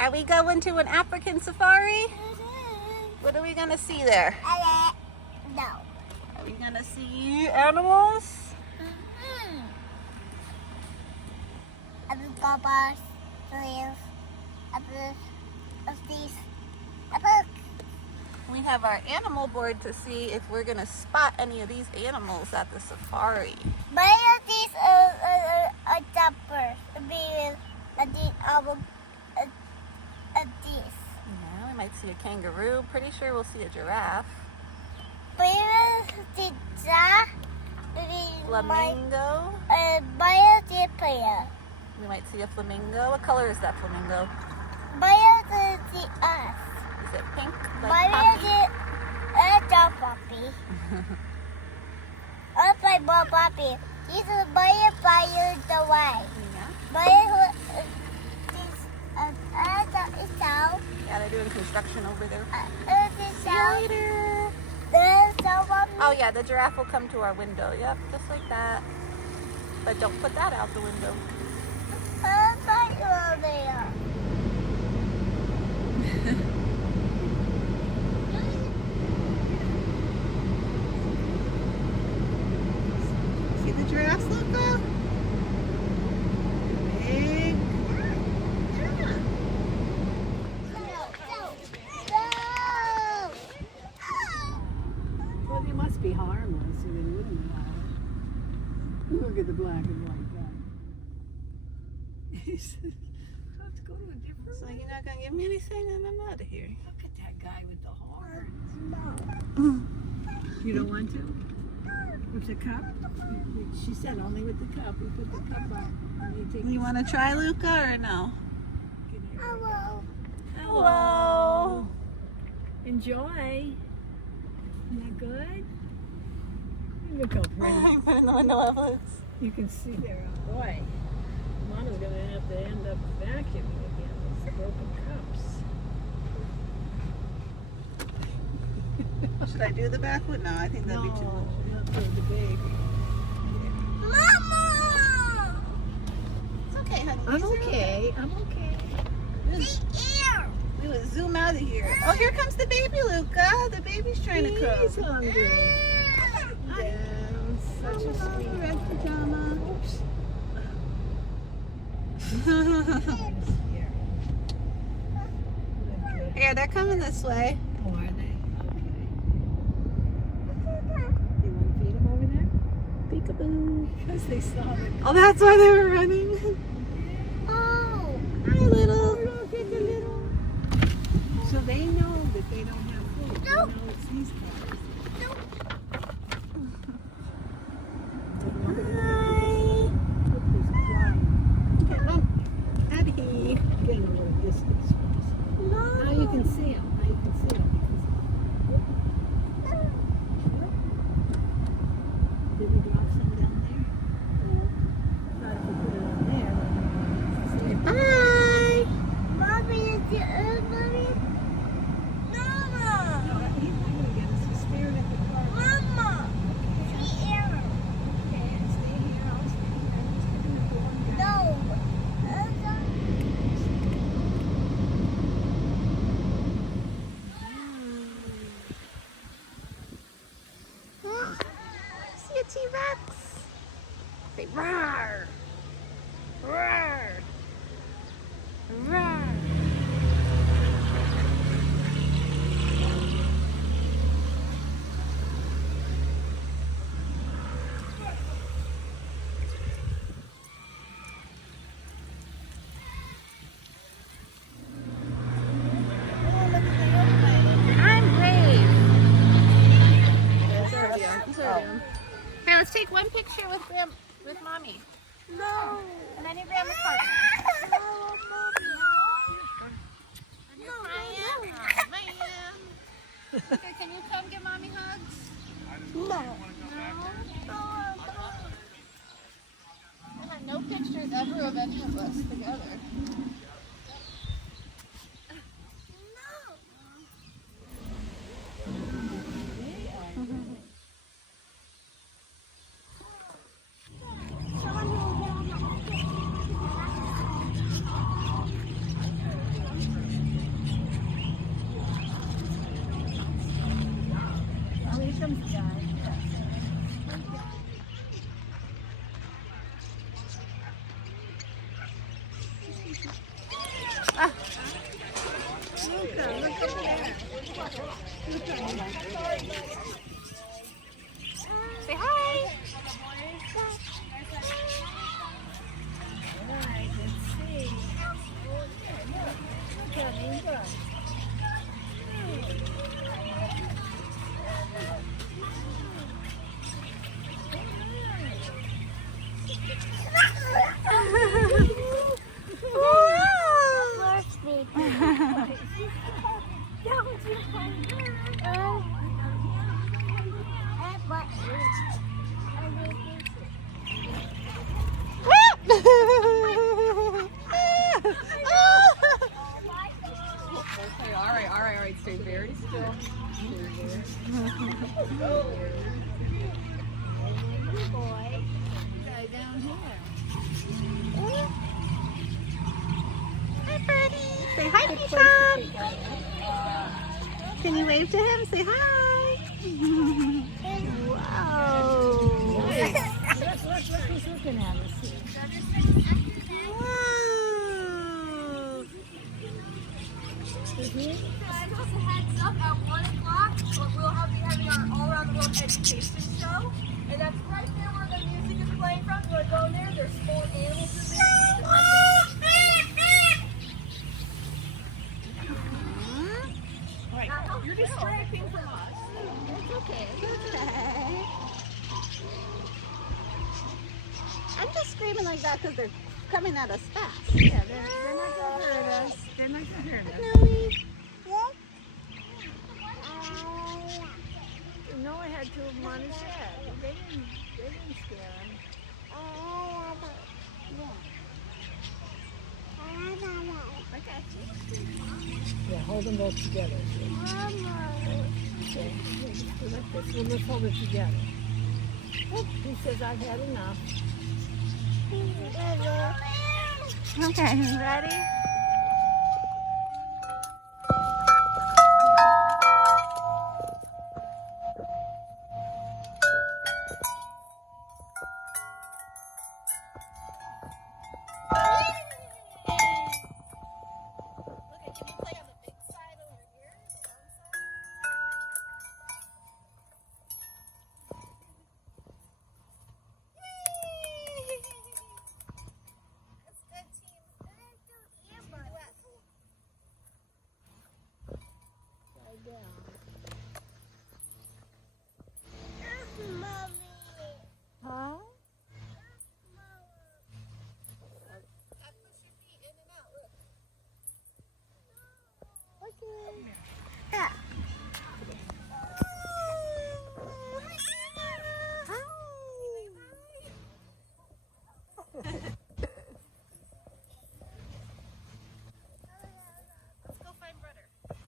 Are we going to an African safari? What are we going to see there? No. Are we going to see animals? We have our animal board to see if we're going to spot any of these animals at the safari. These are jumpers. Yeah, we might see a kangaroo. Pretty sure we'll see a giraffe. Flamingo. We might see a flamingo. What color is that flamingo? Is it pink? Like Poppy? This is fire the way. Yeah, they're doing construction over there. See you later. Oh yeah, the giraffe will come to our window. Yep, just like that. But don't put that out the window. See the giraffes, Luca? Big. Well, they must be harmless, or they wouldn't allow it. Look at the black and white guy. He said, let's go to a different So you're not gonna give me anything, and I'm out of here. Look at that guy with the horns. You don't want to? With the cup? She said only with the cup. We put the cup on. You want to try, Luca, or no? Hello. Hello. Enjoy. Isn't that good? Look how pretty. Put in the window outlets. You can see there. Boy, Mama's going to have to end up vacuuming again with the broken cups. Should I do the back one? No, I think that'd be too much. Not for the baby. Mama! It's okay, honey. I'm okay. I'm okay. We would zoom out of here. Oh, here comes the baby, Luca. The baby's trying to crow. He's hungry. Yeah, such a sweet red pajama. Oops. Yeah, they're coming this way. Oh, are they? Okay. You want to feed them over there? Peekaboo. Because they saw it. Oh, that's why they were running. Oh! Hi, little. Look at the little. So they know that they don't have food. They know it's these guys. Hi. Look who's crying. Get them out of here. Get a little distance first. Now you can see them. Now you can see them. Did we drop some down there? Thought if we put it on there, then Bye. Mommy, is the mommy? Mama! he's not going to get us. He's staring at the car. Mama! See Aaron? Okay, stay here. I'll stay here. I'm just looking at the one guy. No. See a T-Rex? Say roar. Roar. Roar. I'm brave. Here, let's take one picture with Mommy. No. And then your grandma's partner. No, Mommy. Don't you find her? Okay, all right. Stay very still. Good boy. Guy down here. Hi, Birdie. Say hi, Keyshawn. Can you wave to him? Say hi. Wow. Look who's looking at us. Wow. Just a heads up, at 1 o'clock, we'll be having our all around the world education show. And that's right there where the music is playing from. You want to go in there? There's 4 animals in there. You're distracting from us. It's okay. It's okay. I'm just screaming like that because they're coming at us fast. Yeah, they're not going to hurt us. They're not going to hurt us. Noe. Noah had 2 of them on his head. They didn't scare him. I got you. Yeah, hold them both together. Okay, like this. Well, let's hold it together. He says, I've had enough. Okay, ready? Huh? Okay.